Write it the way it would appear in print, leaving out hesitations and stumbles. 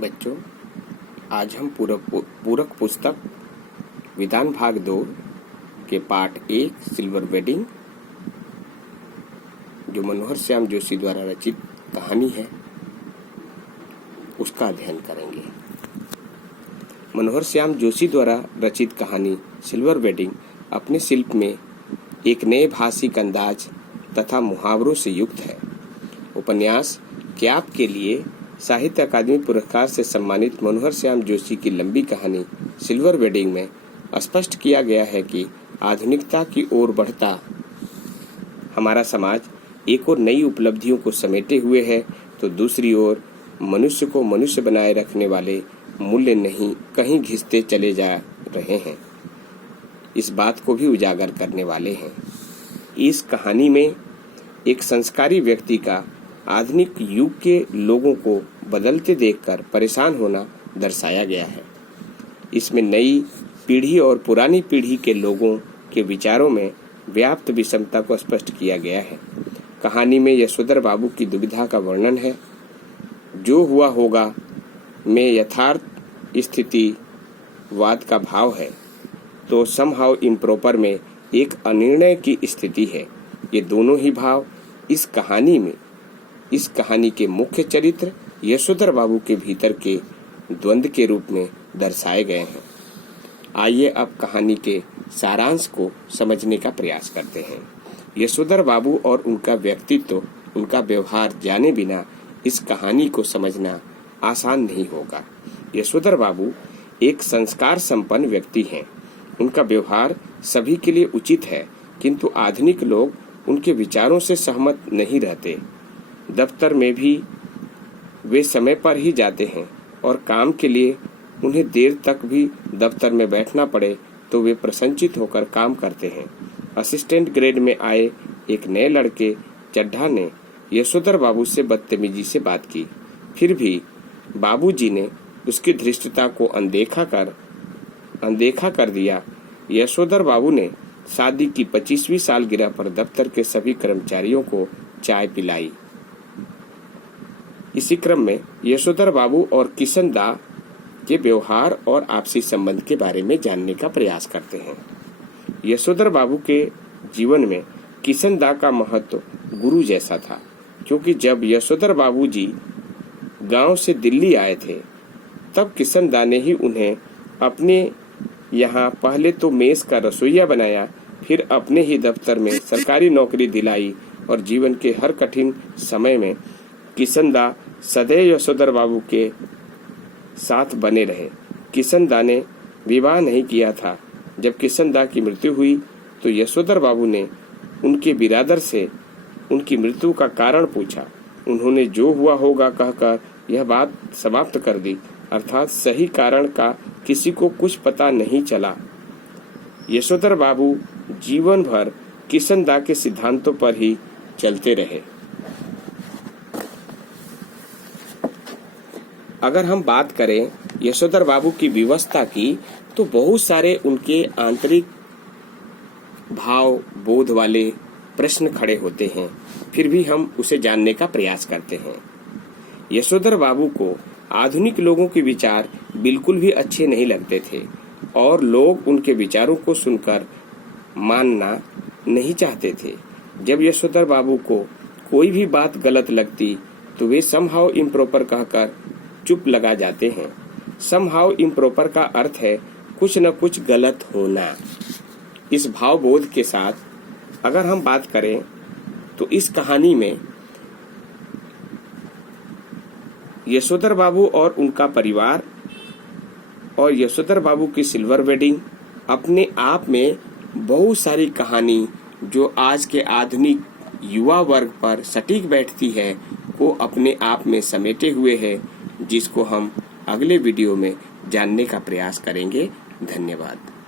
बच्चों, आज हम पूरक पुस्तक विधान भाग 2 के पार्ट 1 सिल्वर वेडिंग, जो मनोहर श्याम जोशी द्वारा रचित कहानी है, उसका अध्ययन करेंगे। मनोहर श्याम जोशी द्वारा रचित कहानी सिल्वर वेडिंग अपने शिल्प में एक नए भाषिक अंदाज तथा मुहावरों से युक्त है। उपन्यास क्याप के लिए साहित्य अकादमी पुरस्कार से सम्मानित मनोहर श्याम जोशी की लंबी कहानी सिल्वर वेडिंग में स्पष्ट किया गया है कि आधुनिकता की ओर बढ़ता हमारा समाज एक और नई उपलब्धियों को समेटे हुए है, तो दूसरी ओर मनुष्य को मनुष्य बनाए रखने वाले मूल्य नहीं कहीं घिसते चले जा रहे हैं। इस बात को भी उजागर करने वाले हैं। इस कहानी में एक संस्कारी व्यक्ति का आधुनिक युग के लोगों को बदलते देखकर परेशान होना दर्शाया गया है। इसमें नई पीढ़ी और पुरानी पीढ़ी के लोगों के विचारों में व्याप्त विषमता को स्पष्ट किया गया है। कहानी में यशोधर बाबू की दुविधा का वर्णन है। जो हुआ होगा में यथार्थ स्थितिवाद का भाव है, तो समहाउ इम्प्रॉपर में एक अनिर्णय की स्थिति है। ये दोनों ही भाव इस कहानी के मुख्य चरित्र यशोधर बाबू के भीतर के द्वंद्व के रूप में दर्शाए गए हैं। आइए अब कहानी के सारांश को समझने का प्रयास करते हैं। यशोधर बाबू और उनका व्यक्तित्व, उनका व्यवहार जाने बिना इस कहानी को समझना आसान नहीं होगा। यशोधर बाबू एक संस्कार संपन्न व्यक्ति हैं। उनका व्यवहार सभी के लिए उचित है, किंतु आधुनिक लोग उनके विचारों से सहमत नहीं रहते। दफ्तर में भी वे समय पर ही जाते हैं और काम के लिए उन्हें देर तक भी दफ्तर में बैठना पड़े तो वे प्रसन्नचित होकर काम करते हैं। असिस्टेंट ग्रेड में आए एक नए लड़के चड्ढा ने यशोधर बाबू से बदतमीजी से बात की, फिर भी बाबूजी ने उसकी धृष्टता को अनदेखा कर दिया। यशोधर बाबू ने शादी की 25वीं सालगिरह पर दफ्तर के सभी कर्मचारियों को चाय पिलाई। इसी क्रम में यशोधर बाबू और किशन दा के व्यवहार और आपसी संबंध के बारे में जानने का प्रयास करते हैं। यशोधर बाबू के जीवन में किशन दा का महत्व गुरु जैसा था, क्योंकि जब यशोधर बाबू जी गांव से दिल्ली आए थे, तब किशन दा ने ही उन्हें अपने यहाँ पहले तो मेस का रसोइया बनाया, फिर अपने ही दफ्तर में सरकारी नौकरी दिलाई और जीवन के हर कठिन समय में किशन दा सदैव यशोधर बाबू के साथ बने रहे। किशन दा ने विवाह नहीं किया था। जब किशन दा की मृत्यु हुई तो यशोधर बाबू ने उनके बिरादर से उनकी मृत्यु का कारण पूछा। उन्होंने जो हुआ होगा कहकर यह बात समाप्त कर दी, अर्थात सही कारण का किसी को कुछ पता नहीं चला। यशोधर बाबू जीवन भर किशन दा के सिद्धांतों पर ही चलते रहे। अगर हम बात करें यशोधर बाबू की विवशता की, तो बहुत सारे उनके आंतरिक भाव बोध वाले प्रश्न खड़े होते हैं, फिर भी हम उसे जानने का प्रयास करते हैं। यशोधर बाबू को आधुनिक लोगों के विचार बिल्कुल भी अच्छे नहीं लगते थे और लोग उनके विचारों को सुनकर मानना नहीं चाहते थे। जब यशोधर बाबू को कोई भी बात गलत लगती तो वे समहाउ इम्प्रॉपर कहकर चुप लगा जाते हैं। समहाउ इम्प्रॉपर का अर्थ है कुछ न कुछ गलत होना। इस भावबोध के साथ अगर हम बात करें तो इस कहानी में यशोधर बाबू और उनका परिवार और यशोधर बाबू की सिल्वर वेडिंग अपने आप में बहुत सारी कहानी जो आज के आधुनिक युवा वर्ग पर सटीक बैठती है, को अपने आप में समेटे हुए है, जिसको हम अगले वीडियो में जानने का प्रयास करेंगे। धन्यवाद।